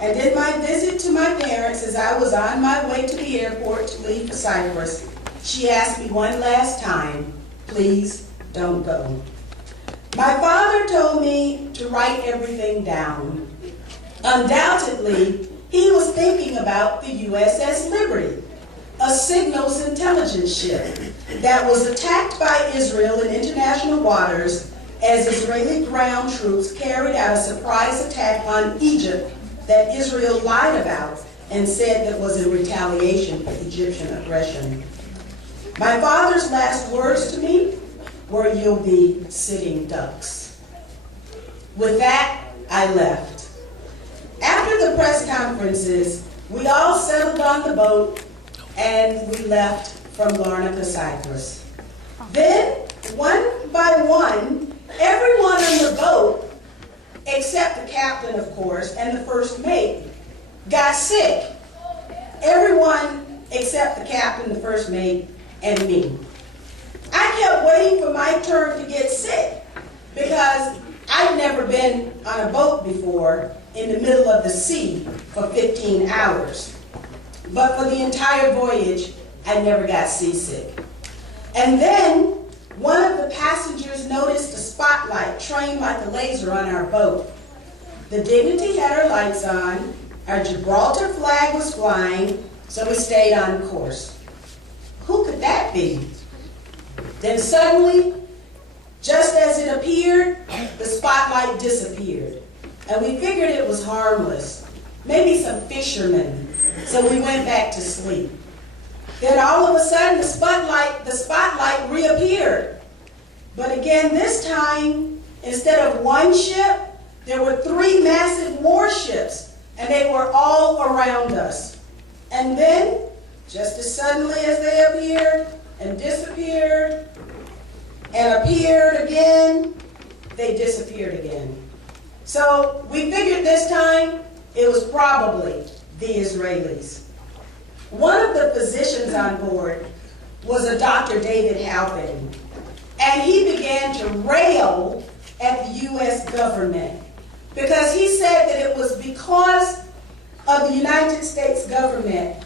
And in my visit to my parents, as I was on my way to the airport to leave for Cyprus, she asked me one last time, please don't go. My father told me to write everything down. Undoubtedly, he was thinking about the USS Liberty, a signals intelligence ship that was attacked by Israel in international waters as Israeli ground troops carried out a surprise attack on Egypt that Israel lied about and said that was in retaliation for Egyptian aggression. My father's last words to me were, "You'll be sitting ducks." With that, I left. After the press conferences, we all settled on the boat and we left from Larnaca, Cyprus. Then, one by one, everyone on the boat, except the captain, of course, and the first mate, got sick. Everyone except the captain, the first mate, and me. I kept waiting for my turn to get sick because I'd never been on a boat before in the middle of the sea for 15 hours. But for the entire voyage, I never got seasick. And then one of the passengers noticed a spotlight trained like a laser on our boat. The Dignity had her lights on, our Gibraltar flag was flying, so we stayed on course. Who could that be? Then suddenly, just as it appeared, the spotlight disappeared. And we figured it was harmless, maybe some fishermen, so we went back to sleep. Then all of a sudden, the spotlight reappeared. But again, this time, instead of one ship, there were 3 massive warships, and they were all around us. And then, just as suddenly as they appeared and disappeared and appeared again, they disappeared again. So we figured this time it was probably the Israelis. One of the physicians on board was a Dr. David Halpin, and he began to rail at the U.S. government because he said that it was because of the United States government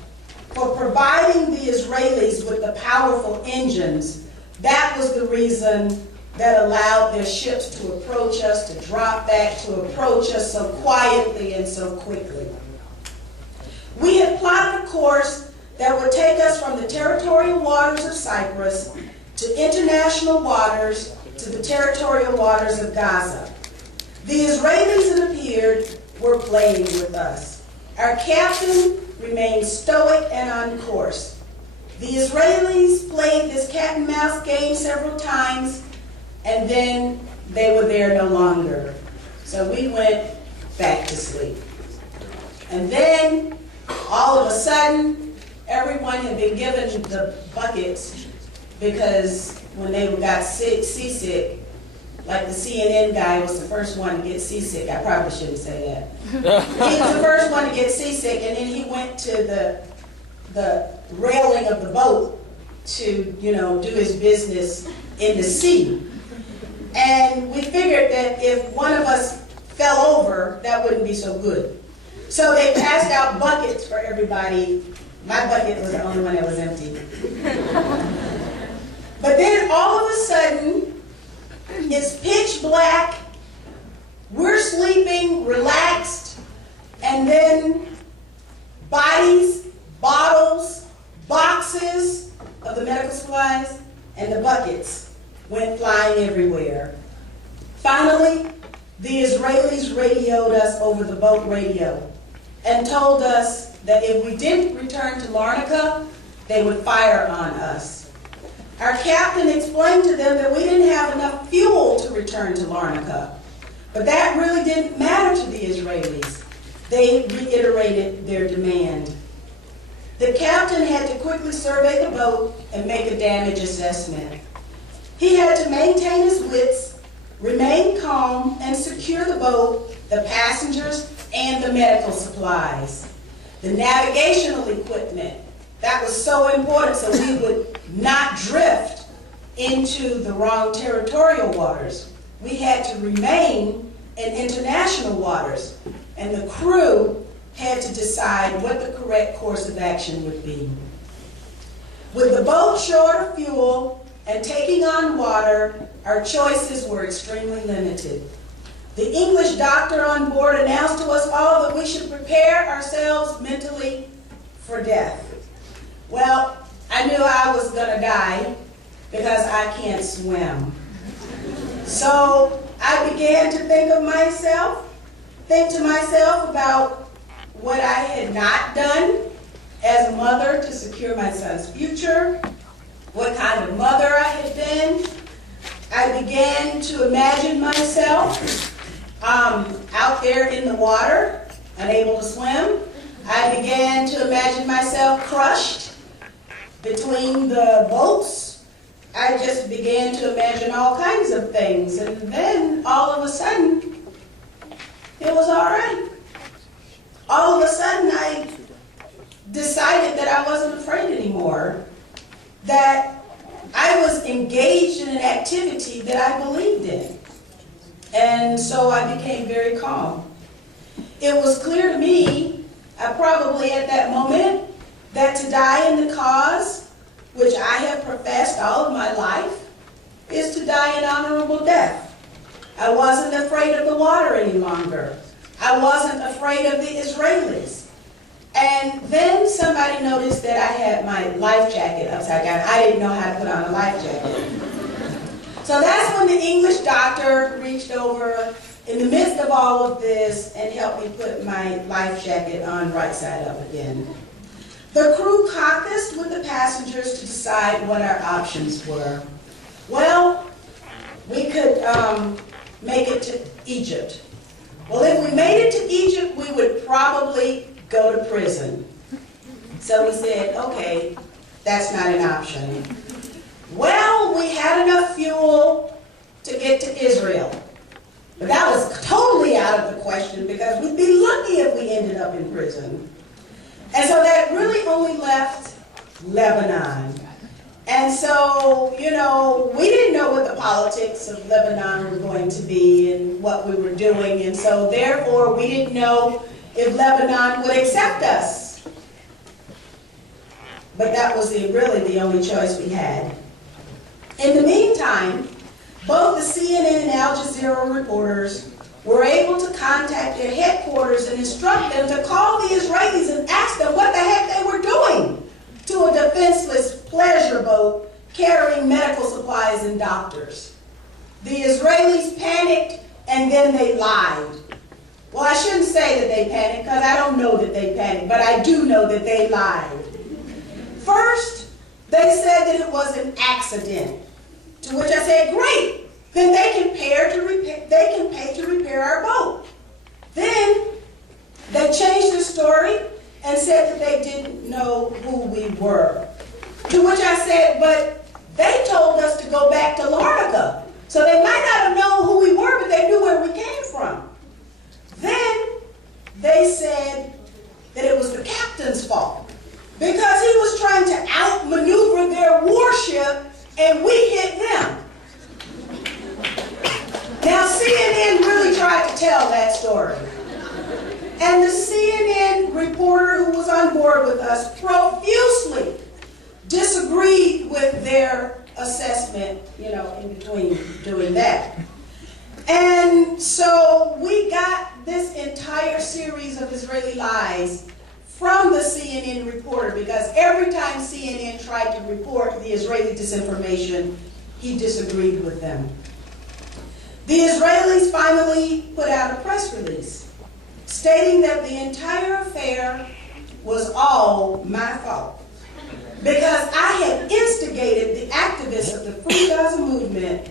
for providing the Israelis with the powerful engines. That was the reason that allowed their ships to approach us, to drop back, to approach us so quietly and so quickly. We had plotted a course that would take us from the territorial waters of Cyprus to international waters to the territorial waters of Gaza. The Israelis, it appeared, were playing with us. Our captain remained stoic and on course. The Israelis played this cat and mouse game several times, and then they were there no longer. So we went back to sleep. And then, all of a sudden, everyone had been given the buckets because when they got seasick, like the CNN guy was the first one to get seasick. I probably shouldn't say that. He was the first one to get seasick, and then he went to the railing of the boat to, do his business in the sea. And we figured that if one of us fell over, that wouldn't be so good. So they passed out buckets for everybody. My bucket was the only one that was empty. But then all of a sudden, it's pitch black, we're sleeping, relaxed, and then bodies, bottles, boxes of the medical supplies, and the buckets went flying everywhere. Finally, the Israelis radioed us over the boat radio and told us that if we didn't return to Larnaca, they would fire on us. Our captain explained to them that we didn't have enough fuel to return to Larnaca, but that really didn't matter to the Israelis. They reiterated their demand. The captain had to quickly survey the boat and make a damage assessment. He had to maintain his wits, remain calm, and secure the boat, the passengers, and the medical supplies. The navigational equipment, that was so important so we would not drift into the wrong territorial waters. We had to remain in international waters. And the crew had to decide what the correct course of action would be. With the boat short of fuel and taking on water, our choices were extremely limited. The English doctor on board announced to us all that we should prepare ourselves mentally for death. Well, I knew I was going to die because I can't swim. So I began to think to myself about what I had not done as a mother to secure my son's future, what kind of mother I had been. I began to imagine myself out there in the water, unable to swim. I began to imagine myself crushed between the boats. I just began to imagine all kinds of things. And then, all of a sudden, it was all right. All of a sudden, I decided that I wasn't afraid anymore, that I was engaged in an activity that I believed in. And so I became very calm. It was clear to me, probably at that moment, that to die in the cause which I have professed all of my life is to die an honorable death. I wasn't afraid of the water any longer. I wasn't afraid of the Israelis. And then somebody noticed that I had my life jacket upside down. I didn't know how to put on a life jacket. So that's when the English doctor reached over in the midst of all of this and helped me put my life jacket on right side up again. The crew caucused with the passengers to decide what our options were. Well, we could make it to Egypt. Well, if we made it to Egypt, we would probably go to prison. So we said, okay, that's not an option. Well, we had enough fuel to get to Israel. But that was totally out of the question because we'd be lucky if we ended up in prison. And so that really only left Lebanon. And so, you know, we didn't know what the politics of Lebanon were going to be and what we were doing. And so, therefore, we didn't know if Lebanon would accept us. But that was really the only choice we had. In the meantime, both the CNN and Al Jazeera reporters were able to contact their headquarters and instruct them to call the Israelis and ask them what the heck they were doing to a defenseless pleasure boat carrying medical supplies and doctors. The Israelis panicked and then they lied. Well, I shouldn't say that they panicked because I don't know that they panicked, but I do know that they lied. First, they said that it was an accident, to which I said, great. Then they can pay to repair our boat. Then they changed the story and said that they didn't know who we were. To which I said, but they told us to go back to Larnaca. So they might not have known who we were, but they knew where we came from. Then they said that it was the captain's fault because he was trying to outmaneuver their warship and we hit them. Now, CNN really tried to tell that story. And the CNN reporter who was on board with us profusely disagreed with their assessment, in between doing that. And so we got this entire series of Israeli lies from the CNN reporter because every time CNN tried to report the Israeli disinformation, he disagreed with them. The Israelis finally put out a press release stating that the entire affair was all my fault because I had instigated the activists of the Free Gaza Movement,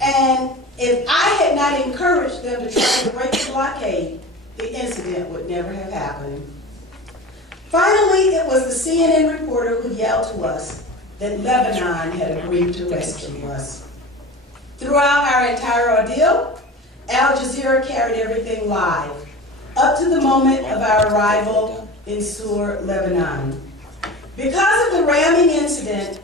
and if I had not encouraged them to try to break the blockade, the incident would never have happened. Finally, it was the CNN reporter who yelled to us that Lebanon had agreed to rescue us. Throughout our entire ordeal, Al Jazeera carried everything live, up to the moment of our arrival in Sur, Lebanon. Because of the ramming incident,